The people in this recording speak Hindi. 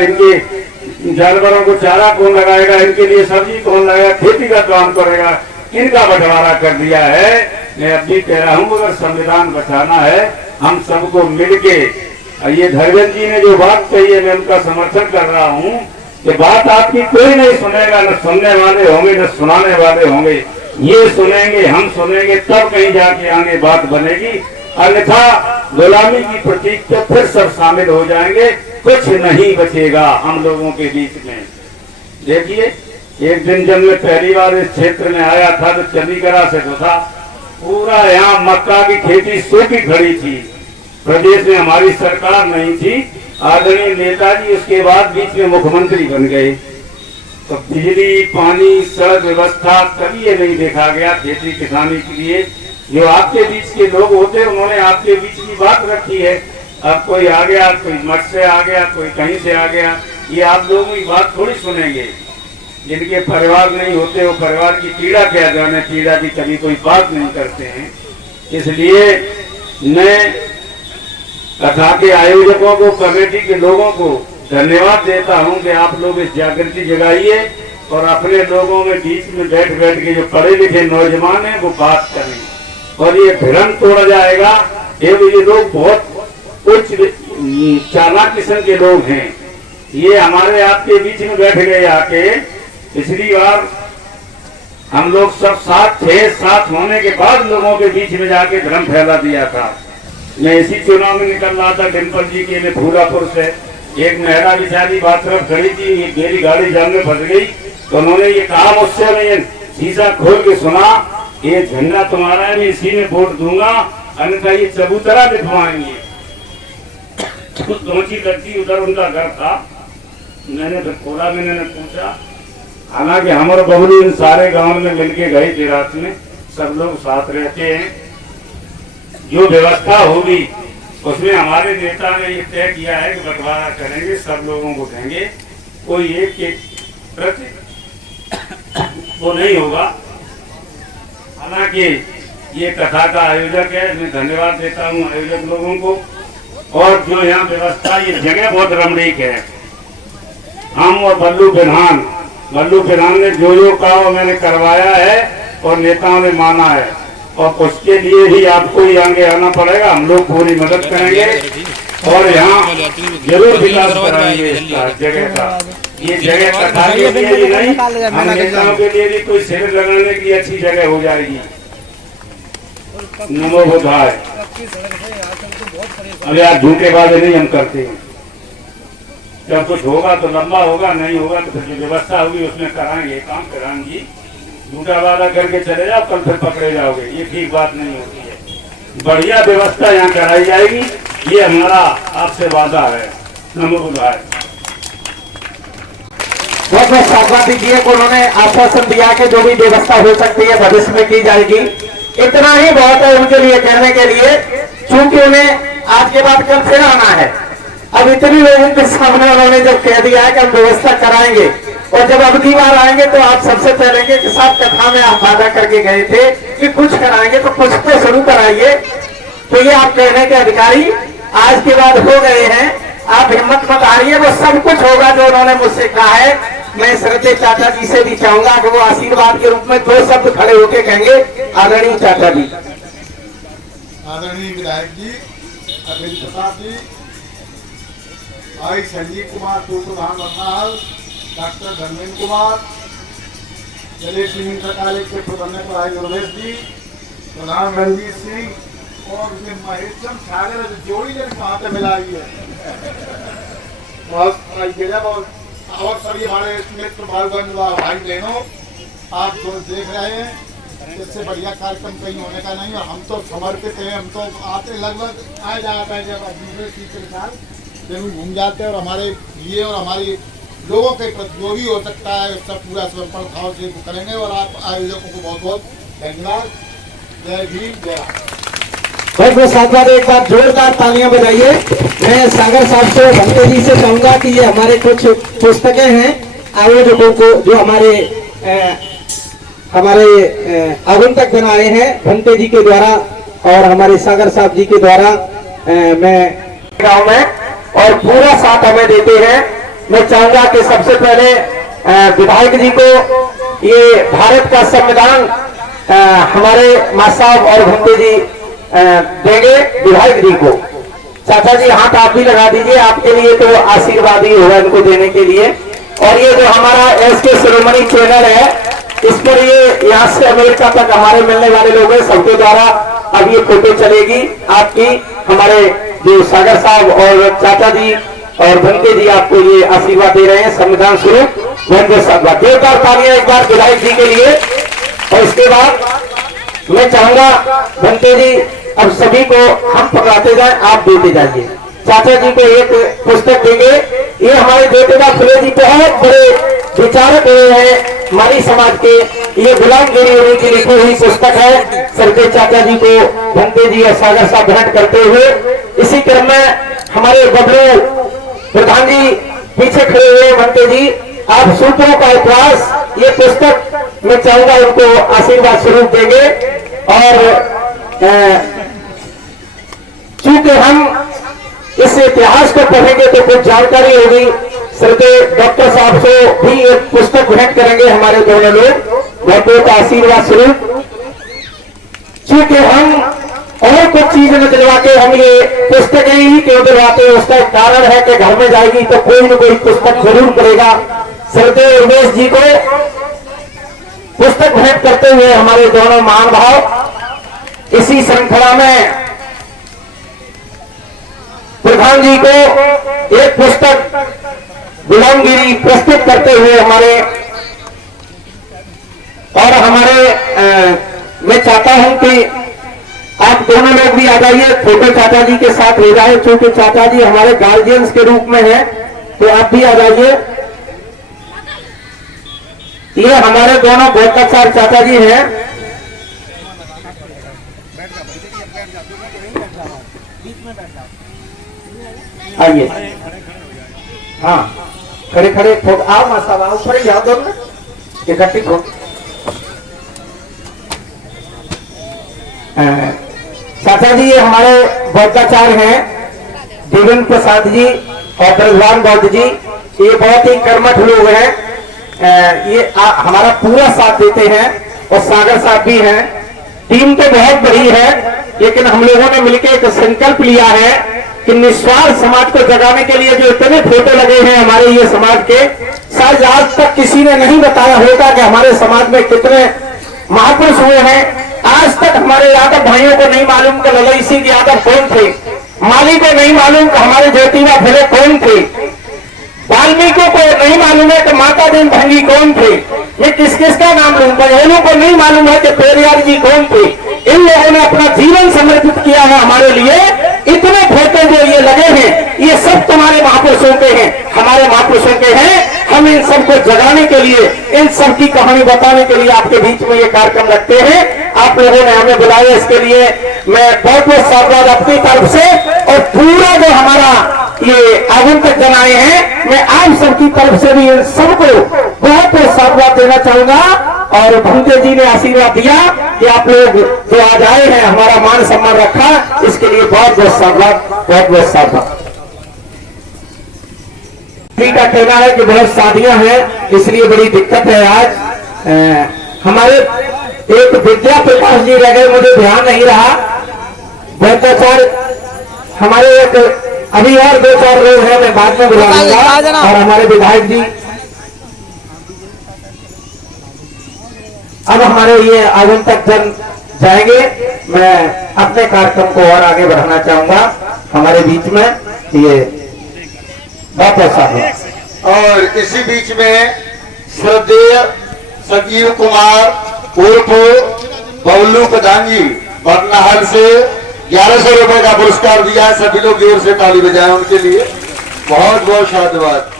इनके जानवरों को चारा कौन लगाएगा, इनके लिए सब्जी कौन लगाएगा, खेती का काम करेगा, किनका बंटवारा कर दिया है। मैं अब भी कह रहा हूँ अगर संविधान बचाना है हम सबको मिलके, ये धैर्यन जी ने जो बात कही है मैं उनका समर्थन कर रहा हूँ कि बात आपकी कोई नहीं सुनेगा, न सुनने वाले होंगे न सुनाने वाले होंगे, ये सुनेंगे हम सुनेंगे तब कहीं जाके आगे बात बनेगी, अन्यथा गुलामी की प्रतीक तो फिर सब शामिल हो जाएंगे, कुछ नहीं बचेगा हम लोगों के बीच में। देखिए एक दिन जब मैं पहली बार इस क्षेत्र में आया था तो चंडीगढ़ से तो था पूरा यहाँ मक्का की खेती सूखी खड़ी थी, प्रदेश में हमारी सरकार नहीं थी, आदरणीय नेताजी उसके बाद बीच में मुख्यमंत्री बन गए, तो बिजली पानी सड़क व्यवस्था कभी ये नहीं देखा गया खेती किसानी के लिए। जो आपके बीच के लोग होते उन्होंने आपके बीच की बात रखी है, अब कोई आ गया, कोई मठ से आ गया, कोई कहीं से आ गया, ये आप लोगों की बात थोड़ी सुनेंगे। जिनके परिवार नहीं होते वो परिवार की पीड़ा क्या जाने, पीड़ा की कभी कोई बात नहीं करते हैं। इसलिए मैं कथा के आयोजकों को, कमेटी के लोगों को धन्यवाद देता हूं कि आप लोग इस जागृति जगाइए और अपने लोगों में बीच में बैठ के जो पढ़े लिखे नौजवान हैं वो बात करें और ये भ्रम तोड़ा जाएगा। ये लोग बहुत उच्च चालाक किस्म के लोग हैं, ये हमारे आपके बीच में बैठ गए आके। पिछली बार हम लोग सब साथ होने के बाद लोगों के बीच में जाके भ्रम फैला दिया था। मैं इसी चुनाव में निकल रहा था डिम्पल जी के में फूलापुर से, एक महिला बेचारी बाथरूम खड़ी थी, मेरी गाड़ी जाम में फंस गई तो उन्होंने ये कहा मुझसे, मैं ये शीशा खोल के सुना, ये झंडा तुम्हारा है, मैं इसी में वोट दूंगा, अन्यथा ये चबूतरा दिखवाएंगे। कुछ दोची लड़की उधर उनका घर था, मैंने फिर खोला, मैंने पूछा, हालांकि हम और बबलू इन सारे गांव में मिलके गए थे, रात में सब लोग साथ रहते हैं। जो व्यवस्था होगी उसमें हमारे नेता ने ये तय किया है कि बंटवारा करेंगे, सब लोगों को देंगे, कोई एक के प्रति वो नहीं होगा। हालांकि ये कथा का आयोजक है, मैं धन्यवाद देता हूँ आयोजक लोगों को। और जो यहाँ व्यवस्था, ये जगह बहुत रमणीक है। हम और बल्लू प्रधान ने जो कहा वो मैंने करवाया है और नेताओं ने माना है, और उसके लिए भी आपको ही आगे आना पड़ेगा, हम लोग पूरी मदद करेंगे और यहाँ जरूर विकास कराएंगे इसका जगह का। ये जगह कथा के लिए ही नहीं, हम नेताओं के लिए भी कोई शिविर लगाने की अच्छी जगह हो जाएगी। नमो बुद्धाय। अब यार झूठे बातें नहीं हम करते हैं, जब कुछ होगा तो लंबा होगा, नहीं होगा तो फिर जो व्यवस्था होगी उसमें कराएंगे, काम कराएंगी। झूठा वादा करके चले जाओ, कल फिर पकड़े जाओगे, ये ठीक बात नहीं होती है। बढ़िया व्यवस्था यहाँ कराई जाएगी, ये हमारा आपसे वादा है। नमो बुद्धाय। बहुत बहुत साधुवाद दीजिए को उन्होंने आश्वासन दिया कि जो भी व्यवस्था हो सकती है भविष्य में की जाएगी। इतना ही बहुत है उनके लिए कहने के लिए, क्योंकि उन्हें आज के बाद कल फिर आना है। अब इतनी लोगों के सामने उन्होंने जब कह दिया है कि हम व्यवस्था कराएंगे, और जब अब की बार आएंगे तो आप सबसे पहले कि साथ कथा में आप वादा करके गए थे कि कुछ कराएंगे तो कुछ तो शुरू कराइए। तो ये आप कहने के अधिकारी आज के बाद हो गए हैं, आप हिम्मत मत हारिए, वो सब कुछ होगा जो उन्होंने मुझसे कहा है। मैं श्रद्धेय चाचा जी से भी चाहूंगा कि वो आशीर्वाद के रूप में दो शब्द खड़े होकर कहेंगे। आदरणीय चाचा जी। आदरणीय विधायक जी अरविंद प्रसाद जी, आई संजीव कुमार पूर्व प्रधान बरनाल, डॉक्टर धर्मेंद्र कुमार, जलेश मिश्र कॉलेज के प्रबंधक राय गुरवेश जी, प्रधान रणजीत सिंह और महेशम सागर जोड़ी जन वहां से मिलाई है और सभी हमारे मित्र भाई बहनों, आप जो देख रहे हैं इससे बढ़िया कार्यक्रम कहीं होने का नहीं। और हम तो समर्पित हैं, हम तो आते लगभग आ जाता है जब दूसरे तीसरे साल जरूर घूम जाते हैं और हमारे लिए और हमारी लोगों के प्रति जो भी हो सकता है उसका पूरा समर्पण भाव से करेंगे। और आप आयोजकों को बहुत बहुत धन्यवाद। जय भीम, जय। बहुत बहुत साधुवाद, एक बार जोरदार तालियां बजाइए। मैं सागर साहब से, भंते जी से चाहूंगा कि ये हमारे कुछ पुस्तकें हैं आयोजकों को जो हमारे आगंतुक बनाए हैं भंते जी के द्वारा और हमारे सागर साहब जी के द्वारा, मैं गाँव में और पूरा साथ हमें देते हैं। मैं चाहूंगा कि सबसे पहले विधायक जी को ये भारत का संविधान हमारे मां साहब और भंते जी देंगे विधायक जी को। चाचा जी हाथ आप भी लगा दीजिए, आपके लिए तो आशीर्वाद ही होगा इनको देने के लिए। और ये जो हमारा एसके शिरोमणि चैनल है, इस पर ये यहाँ से अमेरिका तक हमारे मिलने वाले लोग हैं, सबके द्वारा अब ये फोटो चलेगी आपकी। हमारे जो सागर साहब और चाचा जी और भंते जी आपको ये आशीर्वाद दे रहे हैं संविधान स्वरूप। जोरदार तालियां एक बार विधायक जी के लिए। और इसके बाद मैं चाहूंगा भंते जी अब सभी को हम पकड़ाते जाए, आप देते जाइए। चाचा जी को एक पुस्तक देंगे। ये हमारे बेटेदा फुले जी बहुत बड़े विचारक हुए हैं माली समाज के। ये गुलामगिरी उन्हीं की लिखी हुई पुस्तक है। सरके चाचा जी को भंते जी और सागर साहब भेंट करते हुए इसी क्रम में हमारे बबलू प्रधान जी पीछे खड़े हुए। भंते जी आप सूत्रों का इतिहास ये पुस्तक मैं चाहूंगा उनको आशीर्वाद स्वरूप देंगे। और चूंकि हम इस इतिहास को पढ़ेंगे तो कुछ जानकारी होगी। सरके डॉक्टर साहब से भी एक पुस्तक भेंट करेंगे हमारे दोनों लोग बहुत बहुत आशीर्वाद स्वरूप। चूंकि हम और कुछ चीज न दिलवाते, हम ये पुस्तकें ही क्यों दिलवाते हैं, उसका एक कारण है कि घर में जाएगी तो कोई न कोई पुस्तक जरूर पढ़ेगा। सरके उमेश जी को पुस्तक भेंट करते हुए हमारे दोनों महानुभाव इसी श्रृंखला में प्रधान जी को एक पुस्तक गुलामगिरी प्रस्तुत करते हुए हमारे और हमारे मैं चाहता हूं कि आप दोनों लोग भी आ जाइए, फोटो चाचा जी के साथ ले जाए। क्योंकि चाचा जी हमारे गार्जियंस के रूप में है, तो आप भी आ जाइए। ये हमारे दोनों गोताचार चाचा जी हैं। आइए, हाँ खड़े खड़े फोटो आओ मां साहब आओ, ऊपर ही आओ दोनों इकट्ठी फोटो। चाचा जी ये हमारे बौद्धाचार्य हैं देवेंद्र प्रसाद जी और भगवान बौद्ध जी। ये बहुत ही कर्मठ लोग हैं। ये हमारा पूरा साथ देते हैं और सागर साहब भी हैं। टीम तो बहुत बड़ी है, लेकिन हम लोगों ने मिलकर एक संकल्प लिया है कि निस्वार्थ समाज को जगाने के लिए जो इतने फोटो लगे हैं हमारे ये समाज के, शायद आज तक किसी ने नहीं बताया होगा कि हमारे समाज में कितने महापुरुष हुए हैं। आज तक हमारे यादव भाइयों को नहीं मालूम कि ललई सिंह यादव कौन थे, माली को नहीं मालूम कि हमारे ज्योतिबा फुले कौन थे, वाल्मीकि को नहीं मालूम है कि माता दीन भंगी कौन थे। ये किस किस का नाम लूं, बघेलों को नहीं मालूम है कि पेरियार जी कौन थे। इन लोगों ने अपना जीवन समर्पित किया है हमारे लिए। इतने फोटो जो ये लगे हैं ये सब तुम्हारे महापुरुषों के हैं, हमारे महापुरुषों के हैं। हम इन सबको जगाने के लिए, इन सब की कहानी बताने के लिए आपके बीच में ये कार्यक्रम रखते हैं। आप लोगों ने हमें बुलाया, इसके लिए मैं बहुत बहुत साधुवाद अपनी तरफ से और पूरा जो हमारा ये आगंतुक जन आए हैं, मैं आप सबकी तरफ से भी इन सबको बहुत बहुत साधुवाद देना चाहूंगा। और भंते जी ने आशीर्वाद दिया कि आप लोग जो आज आए हैं हमारा मान सम्मान रखा, इसके लिए बहुत बहुत साधुवाद, बहुत बहुत साधुवाद। का कहना है कि बहुत शादियां हैं, इसलिए बड़ी दिक्कत है आज। हमारे एक विद्या प्रकाश जी रह गए, मुझे ध्यान नहीं रहा। भ्रष्टाचार हमारे एक अभी और 2-4 लोग हैं, मैं बाद में बुलाऊंगा। और हमारे विधायक जी अब हमारे ये आगंतुक जन जाएंगे। मैं अपने कार्यक्रम को और आगे बढ़ाना चाहूंगा हमारे बीच में ये बहुत साथ। और इसी बीच में श्रद्धेय संजीव कुमार उर्फ बबलू प्रधान जी बरनाहल से 1100 रुपए का पुरस्कार दिया है। सभी लोग जोर से ताली बजाएं उनके लिए। बहुत बहुत साधुवाद।